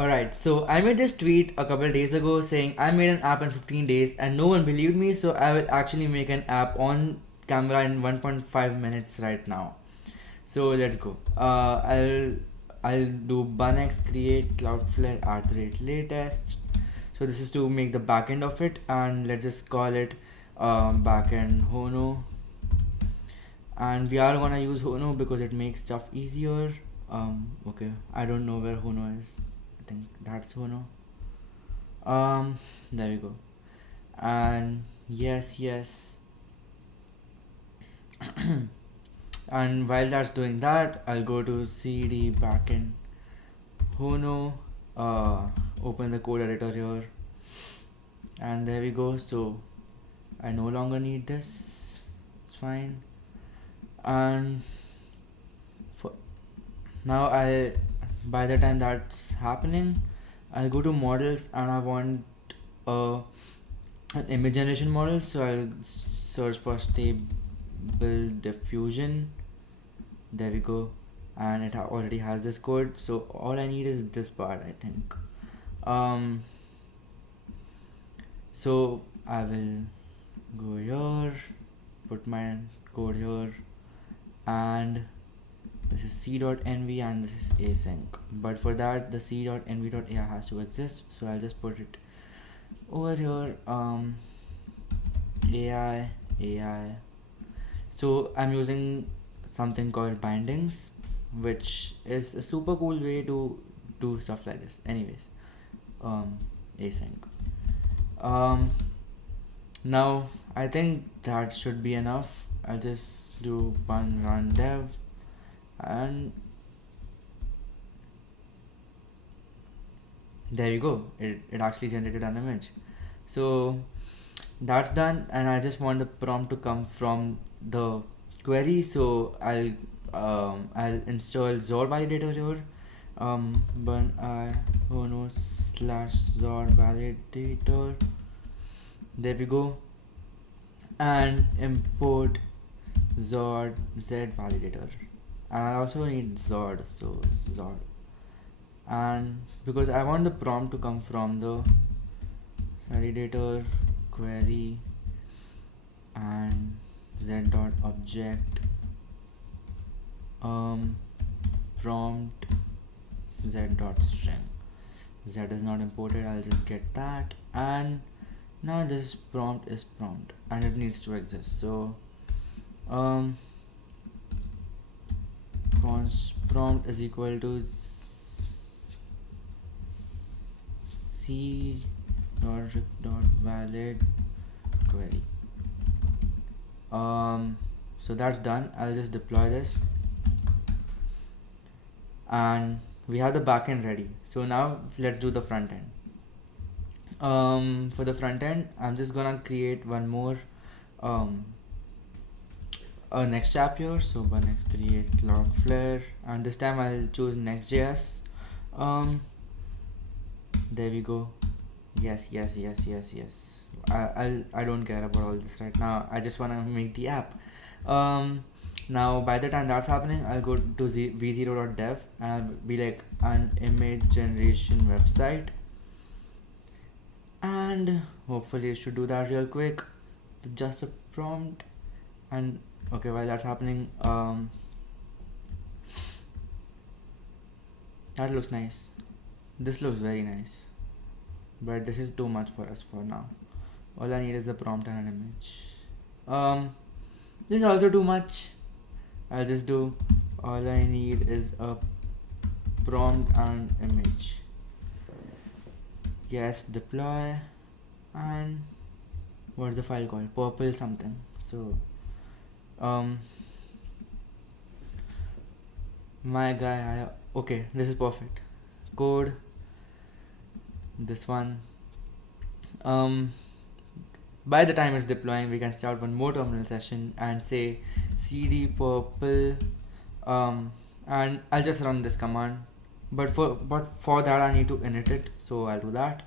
Alright, so I made this tweet a couple of days ago saying I made an app in 15 days and no one believed me, so I will actually make an app on camera in 1.5 minutes right now. So let's go. I'll do bunx create cloudflare @latest. So this is to make the backend of it, and let's just call it backend Hono. And we are gonna use Hono because it makes stuff easier. Okay, I don't know where Hono is. I think that's Hono. There we go. And yes. And while that's doing that, I'll go to cd backend Hono, open the code editor here, and there we go. So I no longer need this, it's fine. And for now, by the time that's happening, I'll go to models and I want an image generation model, so I'll search for stable diffusion. There we go, and it already has this code, so all I need is this part, I think. So I will go here, put my code here, and this is c.nv and this is async, but for that the c.nv.ai has to exist, so I'll just put it over here. AI. So I'm using something called bindings, which is a super cool way to do stuff like this. Anyways, async. Now I think that should be enough. I'll just do run dev, and there you go. It actually generated an image. So that's done, and I just want the prompt to come from the query, so I'll install Zor validator here. Burn Hono /Zor validator. There we go, and import Zord Z validator, and I also need Zord, so Zord. And because I want the prompt to come from the validator query and z.object prompt z.string. Z is not imported, I'll just get that, and now this prompt is prompt and it needs to exist. So const prompt is equal to c.valid query. So that's done. I'll just deploy this, and we have the backend ready. So now let's do the front end. For the front end, I'm just gonna create one more a next app here. So next create cloudflare, and this time I'll choose Nextjs. There we go. Yes. I don't care about all this right now. I just want to make the app. Now by the time that's happening, I'll go to v0.dev and I'll be like an image generation website, and hopefully it should do that real quick with just a prompt. And okay, while that's happening, that looks nice. This looks very nice, but this is too much for us for now. All I need is a prompt and an image. This is also too much. I'll just do all I need is a prompt and image. Yes, deploy, and what's the file called? Purple something. So my guy, okay, this is perfect. Code, this one. By the time it's deploying, we can start one more terminal session and say cd purple, and I'll just run this command, but for that I need to init it, so I'll do that.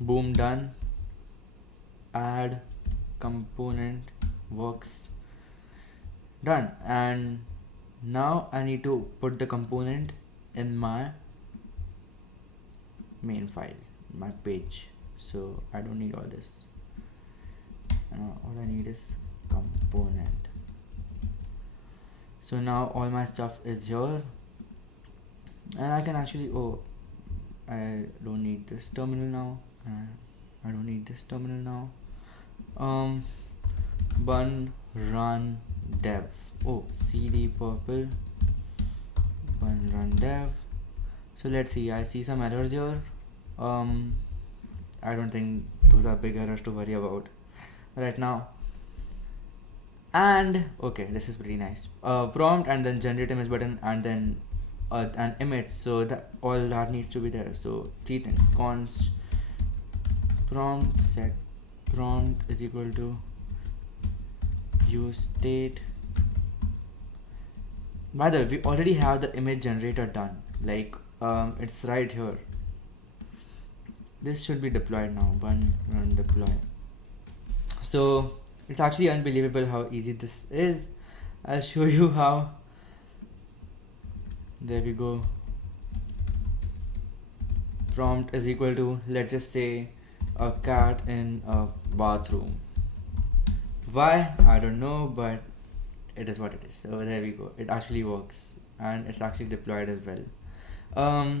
Boom, done. Add component, works, done. And now I need to put the component in my main file, my page, so I don't need all this. All I need is component. So now all my stuff is here, and I can actually, I don't need this terminal now. I don't need this terminal now. Bun run dev. Cd purple bun run dev. So let's see, I see some errors here. I don't think those are big errors to worry about right now. And okay, this is pretty nice. Prompt and then generate image button and then an image, so that all that needs to be there. So 3 things: const prompt set prompt is equal to use state. By the way, we already have the image generator done, like it's right here. This should be deployed now. Run deploy. So it's actually unbelievable how easy this is. I'll show you how. There we go. Prompt is equal to, let's just say, a cat in a bathroom. Why? I don't know, but it is what it is. So there we go. It actually works, and it's actually deployed as well.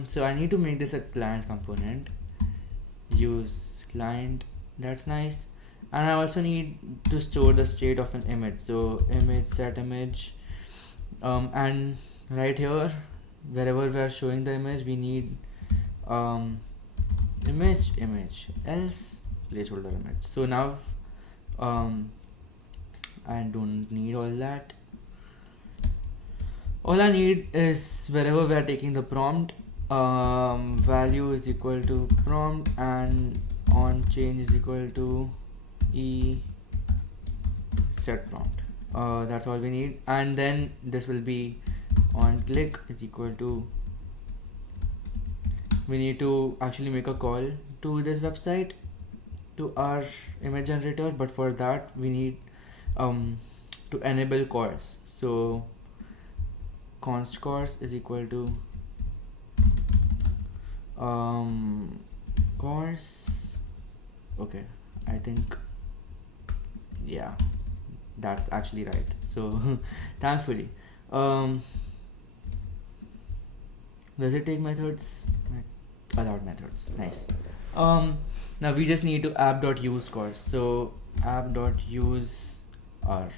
So I need to make this a client component. Use client. That's nice. And I also need to store the state of an image. So image set image, and right here, wherever we are showing the image, we need image else placeholder image. So now I don't need all that. All I need is wherever we are taking the prompt, value is equal to prompt, and on change is equal to e set prompt. That's all we need. And then this will be on click is equal to, we need to actually make a call to this website, to our image generator, but for that we need to enable course. So const course is equal to course. Okay, I think, yeah, that's actually right. So thankfully, does it take methods? Allowed methods. Nice. Now we just need to app.use course. So app.use r.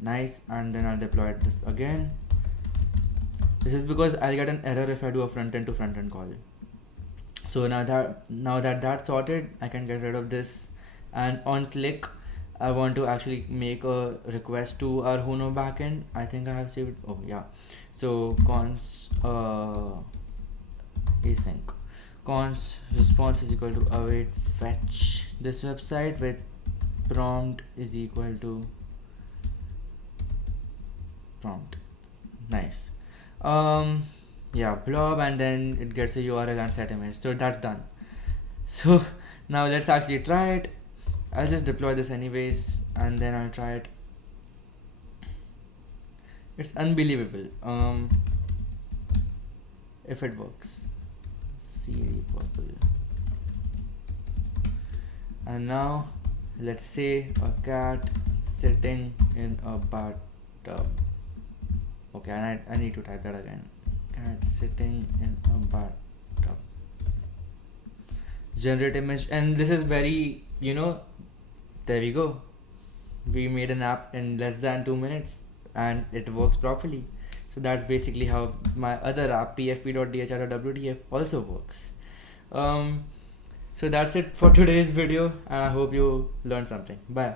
Nice. And then I'll deploy this again. This is because I'll get an error if I do a front end to front end call. So now that that's sorted, I can get rid of this. And on click, I want to actually make a request to our Hono backend. I think I have saved. Oh yeah. So const async const response is equal to await fetch this website with prompt is equal to prompt. Nice. Yeah, blob, and then it gets a URL and set image. So that's done. So now let's actually try it. I'll just deploy this anyways, and then I'll try it. It's unbelievable. If it works. CD purple. And now let's say a cat sitting in a bathtub. Okay, and I need to type that again. Cat sitting in a bathtub. Generate image, and this is very, there we go. We made an app in less than 2 minutes and it works properly. So that's basically how my other app php.dhr.wtf also works. So that's it for today's video, and I hope you learned something. Bye.